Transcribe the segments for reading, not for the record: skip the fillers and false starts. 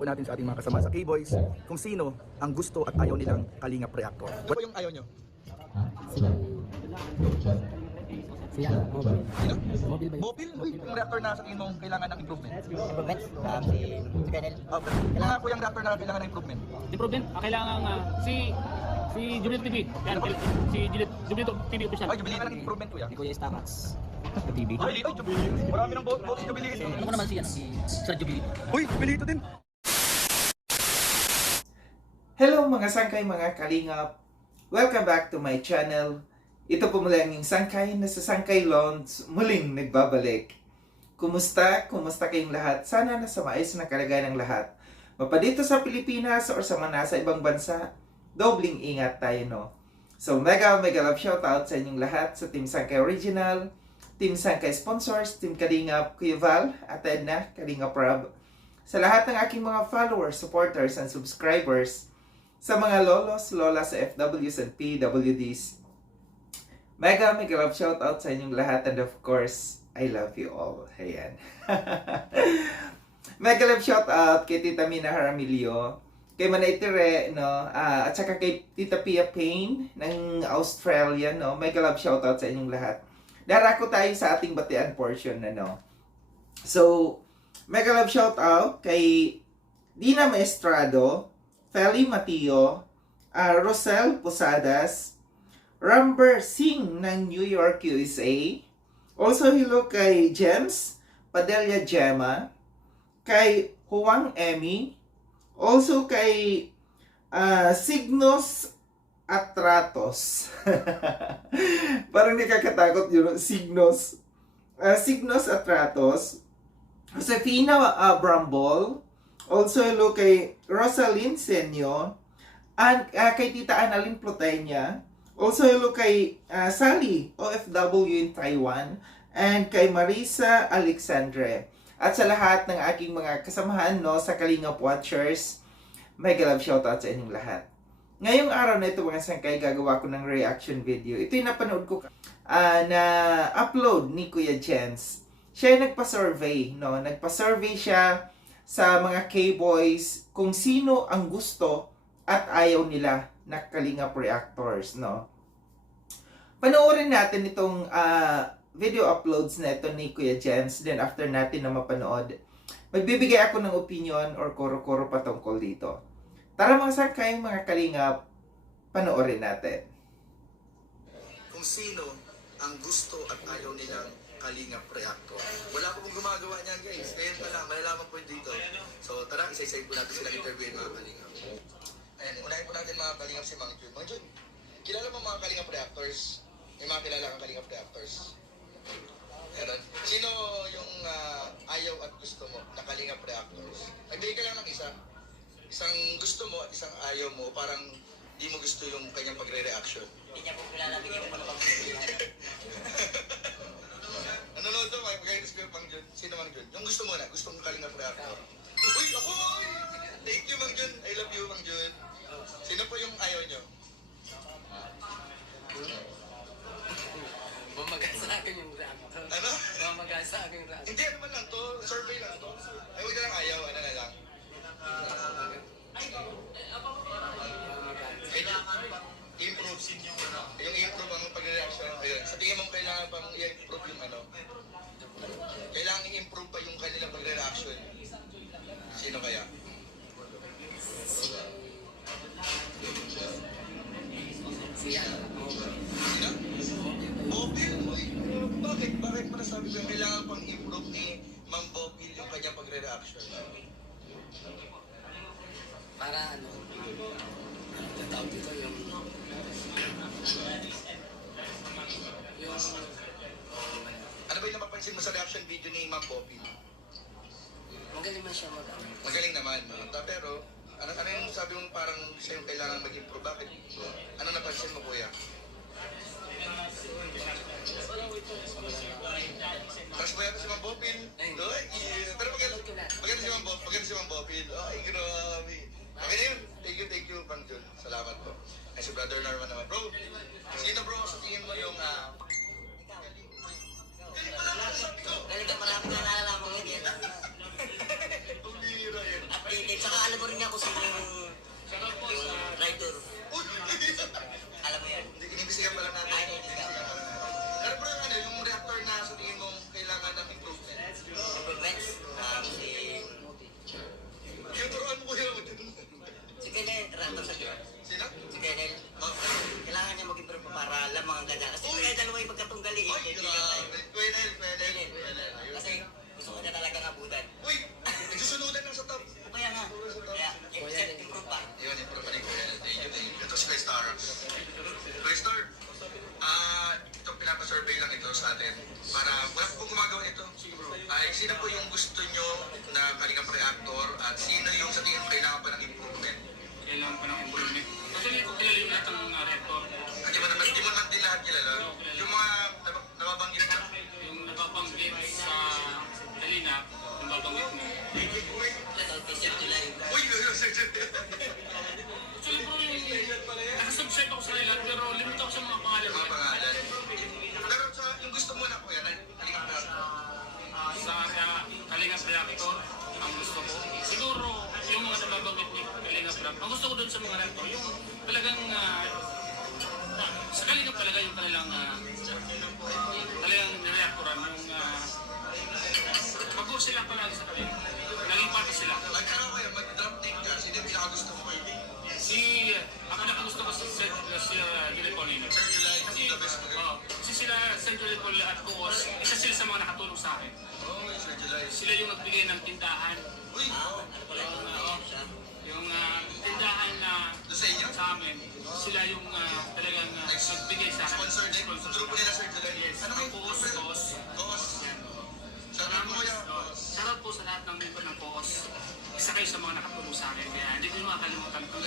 po natin sa ating mga kasama sa K-Boys kung sino ang gusto at ayaw nilang Kalingap Reactor. Ano po yung ayaw nyo? Siya, mobile. Sino? Mobile ba yun? Mobile? Uy, yung reactor na sa tingin mo kailangan ng improvement. Improvements, si Colonel. Oh, kailangan po yung reactor na kailangan ng improvement. Improvement, kailangan si Jubilito TV. Yan, si Jubilito TV official. Ay, jubilihan ng improvement kuya. Si Kuya Stamax. Sa TV. Ay, dito, jubilihan. Marami ng boss jubilihan. Ano ko naman siya, si Sir Jubilito. Uy, jubilito din. Hello mga sangkay, mga kalingap! Welcome back to my channel. Ito po muli ang sangkay na sa Sangkay Lounge muling nagbabalik. Kumusta? Kumusta kayong lahat? Sana nasa maayos na kalagayan ng lahat. Mapadito sa Pilipinas or sa mga nasa ibang bansa, dobling ingat tayo, no? So mega love shoutout sa inyong lahat sa Team Sangkay Original, Team Sangkay Sponsors, Team Kalingap, Kuya Val, at Edna, Kalingap Rob. Sa lahat ng aking mga followers, supporters, and subscribers, sa mga lolos, lolas, FWs, and PWDs, mega love shoutout sa inyong lahat, and of course, I love you all. Ayan. Mega love shoutout kay Tita Mina Haramilio, kay Manay Tere, no? At saka kay Tita Pia Payne ng Australia, no? Mega love shoutout sa inyong lahat. Darako tayo sa ating batian portion, no? So, mega love shoutout kay Dina Maestrado, Feli Matio, Rosel Posadas, Ramber Singh ng New York, USA. Also, hello kay James Padilla Gemma, kay Huang Emmy, also kay Signos Atratos. Parang nakakatakot yun, Signos. Signos Atratos, Josefina Bramble, also hello kay Rosalind Senyo, and kay Tita Annalyn Plotenya. Also hello kay Sally, OFW in Taiwan, and kay Marisa Alexandre. At sa lahat ng aking mga kasamahan, no, sa Kalingap Watchers, mega love shoutout sa inyong lahat. Ngayong araw na ito mga sangkay, gagawa ko ng reaction video. Ito yung napanood ko na upload ni Kuya Jens. Siya yung nagpa-survey, no? Nagpa-survey siya sa mga K-Boys kung sino ang gusto at ayaw nila na Kalingap Reactors, no? Panoorin natin itong video uploads na ito ni Kuya Jens. Then after natin na mapanood, magbibigay ako ng opinion or koro-koro patungkol dito. Tara mga sangkay, mga Kalingap, panoorin natin. Kung sino ang gusto at ayaw nilang Kalingap Reactor. Wala po pong gumagawa niyan, guys. Ngayon pa lang, malalaman po dito. So tara, isa-isayin po natin silang interviewin mga Kalingap. Ayan, unahin po natin mga Kalingap si Mang Jun. Mang Jun, kilala mo mga Kalingap Reactors? May mga kilala kang Kalingap Reactors? Meron. Sino yung ayaw at gusto mo na Kalingap Reactors? Nagbigay ka lang ng isa. Isang gusto mo at isang ayaw mo. Parang di mo gusto yung kanyang pagre-reaction. Hindi niya po kilala, bigyan mo pa naman. Nanonood to, mag-guidance ko yung Mang Jun. Sino Mang Jun? Yung gusto mo na, gusto mong Kalingap Reactor. Uy, ako! Thank you Mang Jun. I love you Mang Jun. Sino po yung ayaw nyo? Mamaga sa akin yung reactor. Ano? Mamaga sa akin yung reactor. Hindi, ano man lang to? Survey lang to. Ay, huwag na lang ayaw. Ano na lang? Improve. Yung improve ang pag-reaction. Ayun. Sa tingin mo kailangan pang i-improve yung ano? Kailangan i-improve pa yung kanilang pag-reaction. Sino kaya? Siya, mobile. Sino? Bobil? Uy, bakit? Bakit mo nasabi ko yung kailangan pang improve ni Mang Bobil yung kanyang pagre-reaction? Para ano tawag dito yung Ano ba yung napapansin mo sa reaction video ni Mang Bobil? magaling man siya Magaling naman. Pero, ano yung sabi mo parang siya yung kailangan mag-improve? Bakit? Ano napansin mo, kuya? Mas mo yata si Mang Bopil. Ay, pero maganda si Mang Bopil. Ay, grabe. Okay na yun. Thank you, Pang Jun. Salamat po. Ay, si Brother Norman naman. Bro, sino bro sa tingin mo yung Galing pala sabi ko. Galing ka, marami na nalalaman mo yun. At saka alam mo rin ako sa yung writer. Alam mo yan. Inibisigan pa lang natin. Ay, inibisigan. Pero bro, ano, yung reactor na sa tingin mo kailangan ng improvement. Improvements. Yung turuan mo kuya mo din. Si Kenel, random sa kanya. Sino? Si Kenel. Kailangan niya mag-improve pa para lamang ang kanya. Kasi kaya dalawa yung magkatunggali eh. Ay, Kaibigan tayo. Pwede. Kasi gusto ko niya talagang abutan. Uy, nagsusunudan lang sa top. O kaya nga. Kaya, improve pa. Yun, improve pa rin kuya. Thank you. Ito si Questar. Questar, ito pinapasurvey lang ito sa atin. Para, wala po gumagawa ito. Ay, sino po yung gusto nyo na kalingap reactor at sino yung sa tingin mo kailangan pa ng improvement? Kailangan pa ng improvement. Kasi hindi ko kilala yung lahat ng reactor. At di mo naman din lahat kilala. Yung mga nababanggit mo. Yung nababanggit sa Kalina, yung nababanggit mo. Ito, T-shirt July. Uy, Actually bro, yung nakasubscribe ako sa nila, pero limit ako sa mga pangalan. mga pangalan. Pero sa, yung gusto mo na kuya, kalingap reactor. Sa Kalingap Reactor, ang gusto ko. Siguro, yung mga nababanggit ni Kalingap Reactor. Ang gusto ko doon sa mga reactor, yung talagang sa Kalingap talaga yung kanilang reactoran, yung pag-uur sila palagi sa Kalingap. Naging parte sila. Nagkaroon kayo, mag-drop name ka, sino yung pinakagusto mo kayo? Ako nakagusto ko si Julie Paulino. Sir July, Kasi, the best mo. kasi sila, Sir Julie Paulino at Kuos, isa sila sa mga nakatulong sa akin. Oh, Sir July. Sila yung nagbigay ng tindahan. Uy, Ano pala yung siya? Yung tindahan na doon sa inyo? sa amin, sila yung talagang nagbigay sa akin. Sponsor din. Grupo nila Sir July. Yes, Ano ang kayo? Kuos. Koos. Salamat mo kuya. Shoutout po sa lahat ng member ng Kuos. Isa kayo sa mga nakatulong sa akin. Kaya hindi ko makakalimutan kung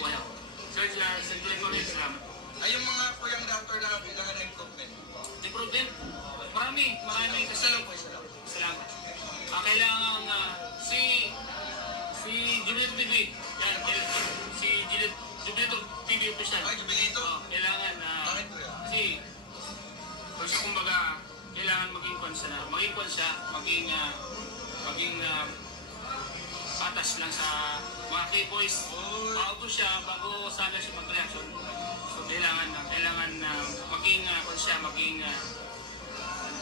buhay ako. Sir Julie Paulino, salamat po. Ay, yung mga kuyang reactor na kailangan ng improvement. Improvement. Marami kasi salamat. Kailangan si Jubilito TV. Yan, si Jubilito TV official. Ay, Jubilito. Kailangan Bakit kuya? kasi kumbaga kailangan maging patas lang sa mga K-boys. Bago sana siya mag-reaction. So kailangan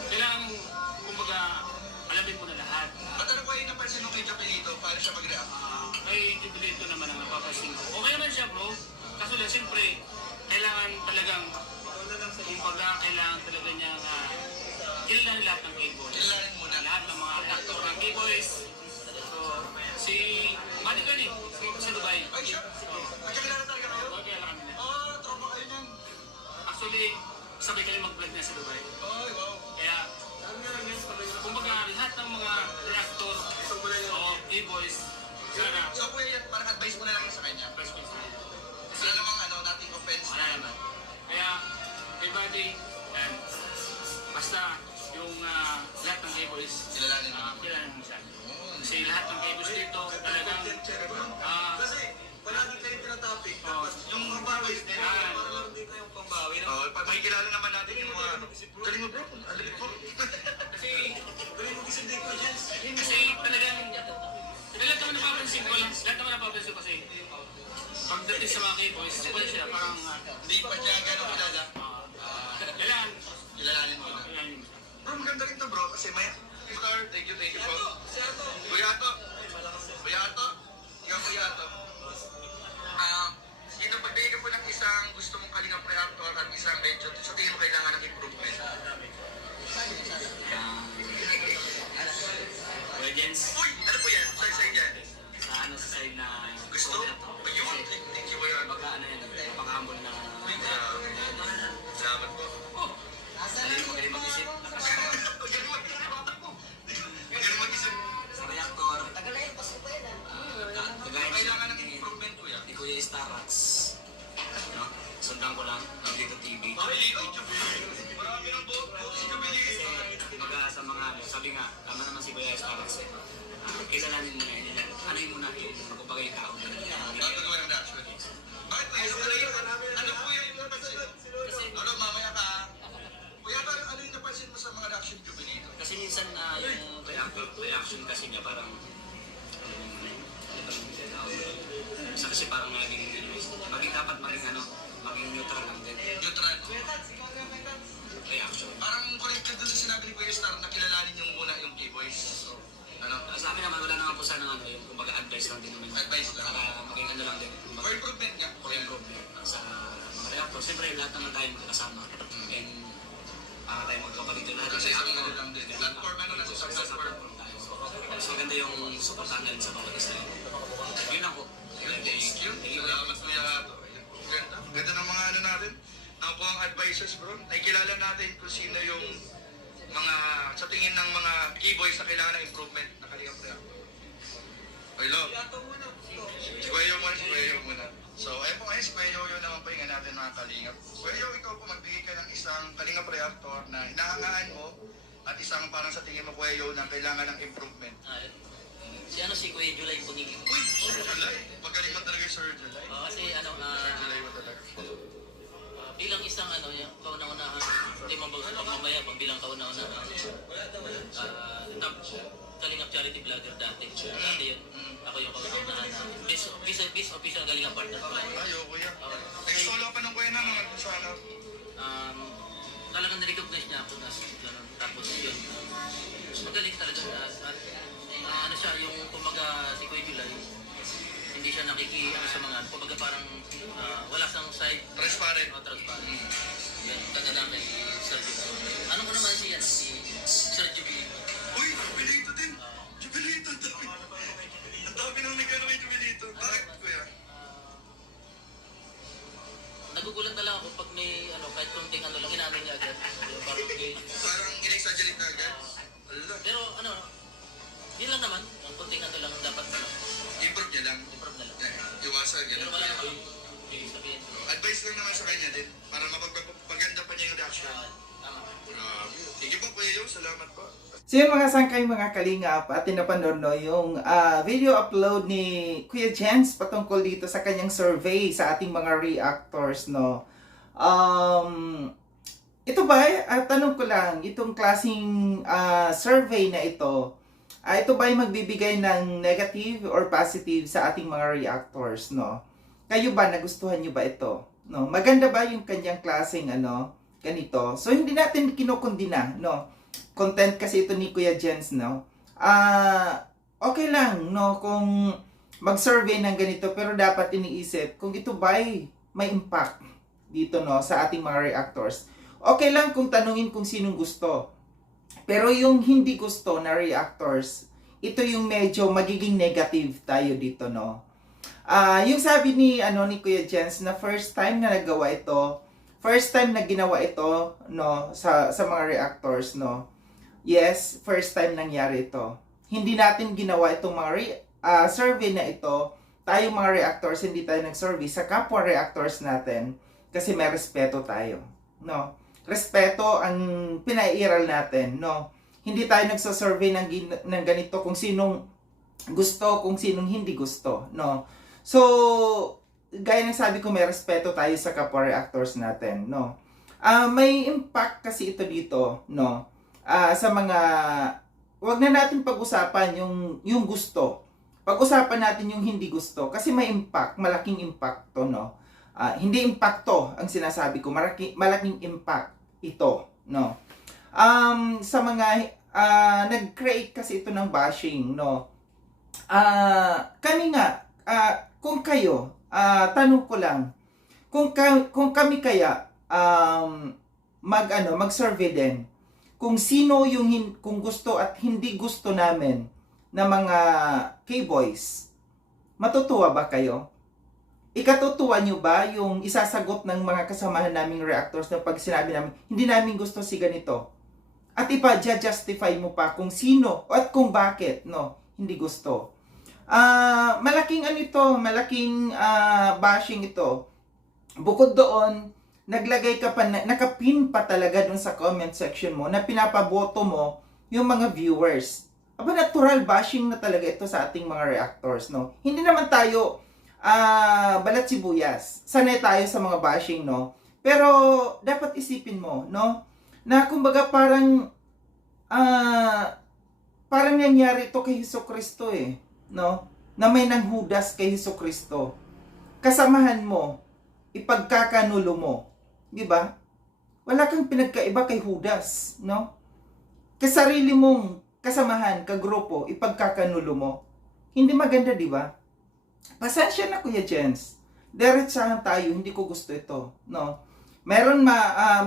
kailangan kumbaga alamin mo na lahat. At ano po yung napansin nung kay Jubilito? Paano siya mag-react? Kay Jubilito naman ang napapansin ko. Okay naman siya bro. Kaso lang siyempre kailangan talaga niya kilalanin lahat ng K-boys. Kilalanin muna. Lahat ng mga actor ng K-boys. So si Manny Kani sa Dubai. Ay, siya? Magkakilala talaga kayo? Okay lang kami na. Oh, tropa kayo niyan. Actually, sabay kayo mag-vlog na sa Dubai. Ay, wow. Kaya, kumbaga, lahat ng mga reactor o A-boys, sana, So kuya, parang advice mo na lang sa kanya. best friends na. Wala namang nothing offense Wala na naman. Kaya, everybody, and basta yung lahat ng A-boys, Kilalanin mo. kailangan mo siya. Kasi lahat ng A-boys dito, talagang, Kasi, palagi kayong tinatopic. oh, Yung babae, yan. parang hindi kayong pambawi. Oh, makikilala naman natin yung mga... Galing mo bro, alamit mo. Kasi, Galing mo kisip din ko dyan. kasi talagang, lahat naman napapansin ko lang, lahat naman napapansin ko kasi, pagdating sa mga K-boys, wala siya, parang, Hindi pa siya gano'ng kilala. kailangan, Kilalanin mo na. kailangan yun. Bro, maganda rin to bro, kasi may... Star, thank you po. Kuya Ato. Ikaw Kuya Ato. Ito, pagbigay ka po ng isang gusto mong kalingap reactor at isang medyo sa tingin mo kailangan ng improvement. Kuya Jens, Uy, ano po yan? Side yan. sa side na Gusto? Ayun, thank you Kuya. Baka yan, napakahambol na Uy, salamat po. magaling mag-isip. Galing mag-isip. Sa reactor, Tagal paso pa yan kagaya Kailangan siya ng improvement Kuya. ni Kuya Starrax. No? Sundan ko lang, Jubilito TV. Ay, marami ng buhok si Jubilito. Sa mga, sabi nga, tama naman si Kuya Starrax eh. Kilalanin mo na yun. Ano yung muna yung magbabaga yung tao na Bago gawa ng reaction. Bakit Kuya? Ano po yung napansin? Ano, mamaya ka. Kuya, ano yung napansin mo sa mga reaction Jubilito? Kasi minsan yung reaction kasi niya parang maging neutral lang din. Neutral. Reaction. Parang connected doon sa sinabi ni Kuya Star na kilalanin yung muna yung K-Boys. So, Sa amin naman, wala naman po sana yung kumbaga advice lang din naman. Advice lang. Para maging ano lang din. for improvement nga. For improvement sa mga reactor. Siyempre, lahat naman tayo magkakasama. And para tayo magkapalito lahat. Kasi isang ano lang din. Platform, ano na sa platform. Tayo. Mas maganda yung supportan natin sa bawat isa. Yun ako. Thank you. Salamat Kuya Hato. Ganda. Ganda ng mga ano natin. Ang po ang advisors bro. Ay kilala natin kung sino yung mga sa tingin ng mga keyboys na kailangan ng improvement na Kalingap Reactor. Hello. Si Kuya Yo muna. So, ayun po ngayon, si Kuya Yo naman pahinga natin mga Kalingap. Kuya Yo, ikaw po magbigay ka ng isang Kalingap Reactor na hinahangaan mo at isang parang sa tingin mo Kuya Yo na kailangan ng improvement. Si Kuya July Punili. Uy! Sir July! Magaling mo talaga Sir July. Kasi July mo talaga. bilang isang yung kauna-unahan, hindi man ba sa pagmamayabang, bilang kauna-unahan, top Kalingap charity vlogger dati. Dati yun, ako yung kauna-unahan na best official Kalingap partner ko. Ayoko yan. Nag-solo ka ng Kuya na mga sana. Talagang na-recognize niya ako na gano'n. Tapos yun, magaling talaga at ano siya, yung kumaga si Kuya July, hindi siya sa mga, kumaga parang wala sang side. Transparent. Transparent. Yan, kaganda kay Sir Jubilito. Ano mo naman siya, si Sir Jubilito? Uy! Jubilito din! Jubilito! Ang dami! Ang dami nang nagano kay Jubilito. Bakit Kuya? Nagugulat na lang ako pag may kahit konting lang, inamin niya agad. Parang Parang in-exaggerate na agad. Ala. pero yun lang naman, ang konting lang dapat Improve niya lang. improve na lang. Iwasan, Pero gano'n wala Kuya. naman, sabihin. Advice lang naman sa kanya din. Para mapagpaganda pa niya yung reaction. Tama. Grabe. Sige po Kuya Yo, salamat po. So yun mga sangkay mga kalingap at tinapanood no yung video upload ni Kuya Jens patungkol dito sa kanyang survey sa ating mga reactors no. Ito ba tanong ko lang itong klaseng survey na ito ba ay magbibigay ng negative or positive sa ating mga reactors no? Kayo ba nagustuhan niyo ba ito? No, maganda ba yung kanyang klaseng ganito? So hindi natin kinokondina no. Content kasi ito ni Kuya Jens, no? Okay lang, no? Kung mag-survey ng ganito, pero dapat iniisip kung ito ba'y may impact dito, no? Sa ating mga reactors. Okay lang kung tanungin kung sinong gusto. Pero yung hindi gusto na reactors, ito yung medyo magiging negative tayo dito, no? Yung sabi ni Kuya Jens na first time na nagawa ito, first time na ginawa ito, no? Sa mga reactors, no? Yes, first time nangyari ito. Hindi natin ginawa itong mga survey na ito. Tayong mga reactors, hindi tayo nag-survey sa kapwa reactors natin kasi may respeto tayo. No? Respeto ang pinairal natin. No? Hindi tayo nagsasurvey ng ganito kung sinong gusto, kung sinong hindi gusto. No? So, gaya ng sabi ko, may respeto tayo sa kapwa reactors natin. No? May impact kasi ito dito. No? Sa mga, wag na natin pag-usapan yung gusto. Pag-usapan natin yung hindi gusto kasi may impact, malaking impact to, no. Hindi impacto ang sinasabi ko, malaking impact ito, no. Sa mga nag-create kasi ito ng bashing, no. Kami nga, kung kayo, tanong ko lang, kung kami kaya mag-survey din kung sino yung kung gusto at hindi gusto namin na mga K-boys, matutuwa ba kayo? Ikatutuwa nyo ba yung isasagot ng mga kasamahan naming reactors na pag sinabi namin, hindi namin gusto si ganito? At ipa-justify mo pa kung sino at kung bakit, no, hindi gusto. Malaking malaking bashing ito. Bukod doon, naglagay ka pa, nakapin pa talaga dun sa comment section mo na pinapaboto mo yung mga viewers. Aba, natural bashing na talaga ito sa ating mga reactors, no? Hindi naman tayo balat sibuyas. Sanay tayo sa mga bashing, no? Pero dapat isipin mo, no? Na kumbaga parang nangyari ito kay Hesukristo no? Na may nanghudas kay Hesukristo. Kasamahan mo ipagkakanulo mo. Di ba? Wala kang pinagkaiba kay Judas, no? Kasarili mong kasamahan, kagrupo, ipagkakanulo mo. Hindi maganda, di ba? Pasensya na, Kuya Jens. Diretsahan tayo, hindi ko gusto ito, no? Meron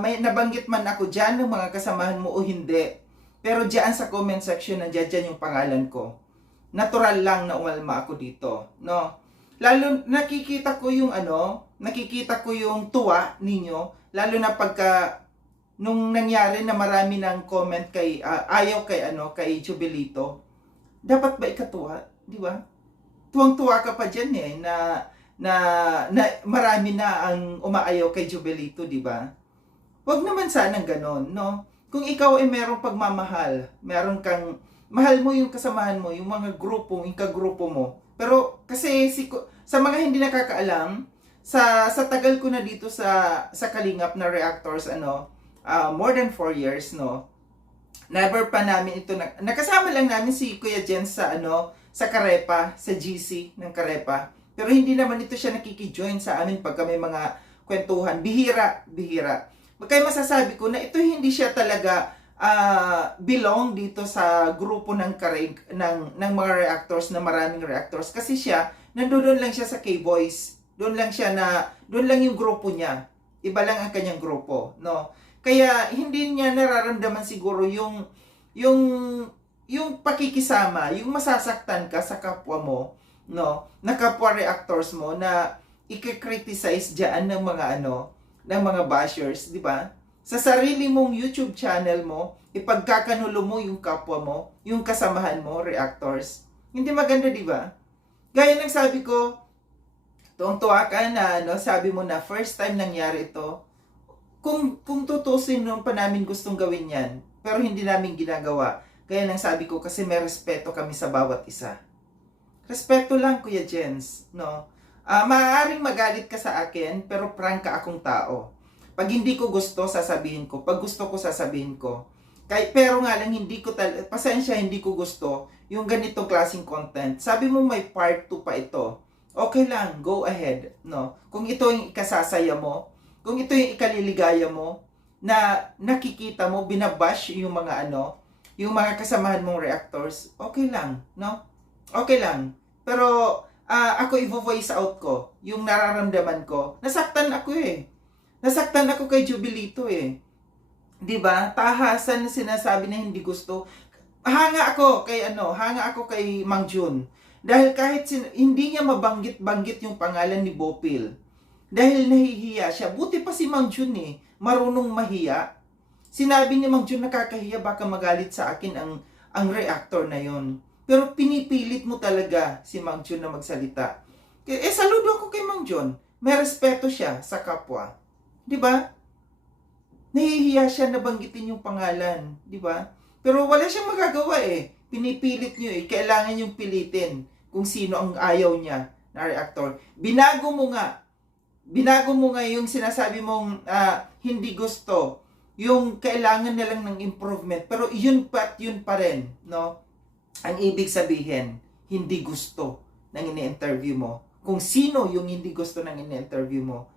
may nabanggit man ako dyan ng mga kasamahan mo o hindi. Pero dyan sa comment section, nandiyan yung pangalan ko. Natural lang na umalma ako dito, no? Lalo nakikita ko yung tuwa ninyo, lalo na pagka nung nangyari na marami ng comment kay ayaw kay Jovelito. Dapat ba ikatuwa, di ba? Tuwang-tuwa ka pa diyan na marami na ang umaayaw kay Jovelito, di ba? Huwag naman sanang ganon, no? Kung ikaw ay merong pagmamahal, meron kang mahal mo yung kasamahan mo, yung mga grupo, yung kagrupo mo. Pero kasi sa mga hindi nakakaalam, sa tagal ko na dito sa Kalingap na reactors, more than 4 years, no? Never pa namin ito nakasama lang namin si Kuya Jens sa Karepa, sa GC ng Karepa. Pero hindi naman ito siya nakiki-join sa amin pagka may mga kwentuhan. Bihira. Kaya masasabi ko na ito hindi siya talaga belong dito sa grupo ng mga reactors, na maraming reactors. Kasi siya, nandoon lang siya sa K-Boys. Doon lang yung grupo niya. Iba lang ang kanyang grupo, no? Kaya hindi niya nararamdaman siguro yung pakikisama, yung masasaktan ka sa kapwa mo, no? Na kapwa reactors mo na i-criticize diyan ng mga bashers, di ba? Sa sarili mong YouTube channel mo, ipagkakanulo mo yung kapwa mo, yung kasamahan mo, reactors. Hindi maganda, di ba? Gaya ng sabi ko, tuwang-tuwa ka na, sabi mo na first time nangyari ito. Kung tutusin nung pa namin gustong gawin yan, pero hindi namin ginagawa. Gaya ng sabi ko, kasi may respeto kami sa bawat isa. Respeto lang, Kuya Jens, no? Maaaring magalit ka sa akin, pero prangka akong tao. Pag hindi ko gusto, sasabihin ko. Pag gusto ko, sasabihin ko. Pero nga lang, pasensya, hindi ko gusto yung ganitong klaseng content. Sabi mo may part 2 pa ito. Okay lang, go ahead. No? Kung ito yung ikasasaya mo, kung ito yung ikaliligaya mo, na nakikita mo, binabash yung yung mga kasamahan mong reactors, okay lang, no? Okay lang. Pero ako i-voice out ko yung nararamdaman ko. Nasaktan ako eh. Nasaktan ako kay Jovelito eh. 'Di ba? Tahasan na sinasabi na hindi gusto. Hanga ako kay Mang Jun. Dahil kahit hindi niya mabanggit-banggit yung pangalan ni Bopil. Dahil nahihiya siya. Buti pa si Mang Jun eh. Marunong mahiya. Sinabi ni Mang Jun, nakakahiya, baka magalit sa akin ang reactor na yon. Pero pinipilit mo talaga si Mang Jun na magsalita. Saludo ako kay Mang Jun. May respeto siya sa kapwa. 'Di ba? Nahihiya siya na banggitin yung pangalan, 'di ba? Pero wala siyang magagawa eh. Pinipilit niyo eh. Kailangan yung pilitin kung sino ang ayaw niya na reactor. Binago mo nga yung sinasabi mong hindi gusto. Yung kailangan na lang ng improvement. Pero yun pa rin, no? Ang ibig sabihin, hindi gusto ng ini-interview mo. Kung sino yung hindi gusto ng ini-interview mo.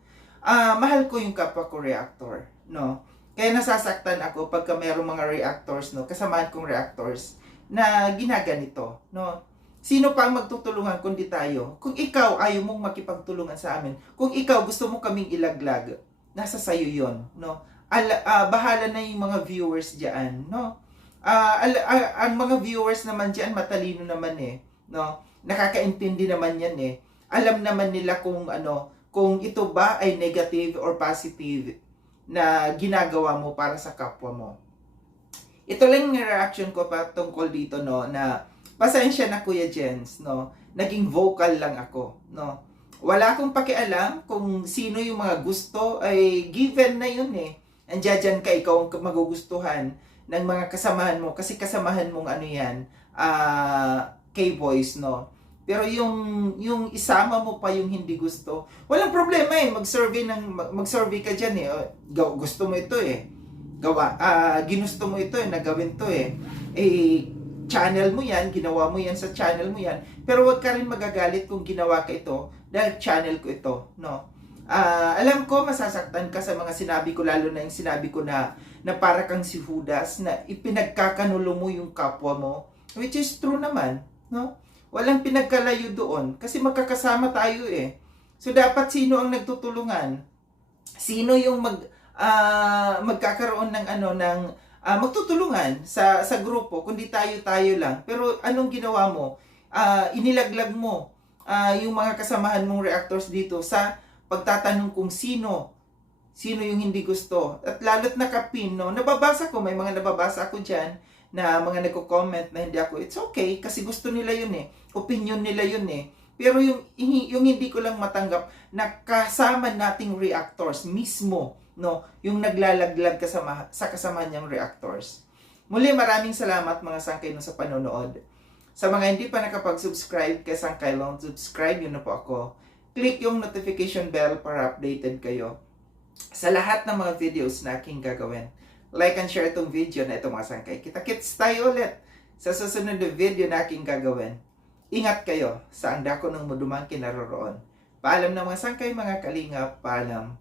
Mahal ko yung kapwa ko reactor, no? Kaya nasasaktan ako pagka mayroong mga reactors, no? Kasamaan kong reactors na ginaganito, no? Sino pa ang magtutulungan kundi tayo? Kung ikaw ayaw mong makipagtulungan sa amin, kung ikaw gusto mo kaming ilaglag, nasa sayo yon, no? Bahala na yung mga viewers diyan, no? Ang mga viewers naman diyan matalino naman eh, no? Nakakaintindi naman yan eh. Alam naman nila kung ito ba ay negative or positive na ginagawa mo para sa kapwa mo. Ito lang yung reaction ko pa tungkol dito, no, na pasensya na Kuya Jens, no, naging vocal lang ako, no. Wala akong pakialam kung sino yung mga gusto, ay given na yun eh. Andiyan ka, ikaw ang magugustuhan ng mga kasamahan mo, kasi kasamahan mong K-Boys, no. Pero yung isama mo pa yung hindi gusto, walang problema eh. Mag-survey ka diyan eh. Gusto mo ito eh. Ginusto mo ito eh, nagawin to eh. Channel mo yan, ginawa mo yan sa channel mo yan. Pero wag ka rin magagalit kung ginawa ka ito dahil channel ko ito, no. Alam ko masasaktan ka sa mga sinabi ko, lalo na yung sinabi ko na para kang si Judas, na ipinagkakanulo mo yung kapwa mo, which is true naman, no? Walang pinagkalayo doon kasi magkakasama tayo eh. So dapat sino ang nagtutulungan? Sino yung magkakaroon ng magtutulungan sa grupo, kundi tayo lang. Pero anong ginawa mo? Inilaglag mo yung mga kasamahan mong reactors dito sa pagtatanong kung sino yung hindi gusto. At lalo't nakapin, no? Nababasa ko, may mga nababasa ako dyan na mga nagko-comment na hindi ako, it's okay, kasi gusto nila yun eh. Opinion nila yun eh. Pero yung hindi ko lang matanggap na kasama nating reactors mismo, no? Yung naglalaglag sa kasama niyang reactors. Muli, maraming salamat mga sangkay no, sa panonood. Sa mga hindi pa nakapag-subscribe kay Sangkay Long, subscribe yun na po ako. Click yung notification bell para updated kayo sa lahat ng mga videos na aking gagawin. Like and share itong video na ito mga sangkay. Kita-kits tayo ulit sa susunod na video na aking gagawin. Ingat kayo sa ang dako ng mudumang kinaroroon. Paalam na mga sangkay, mga kalingap, paalam.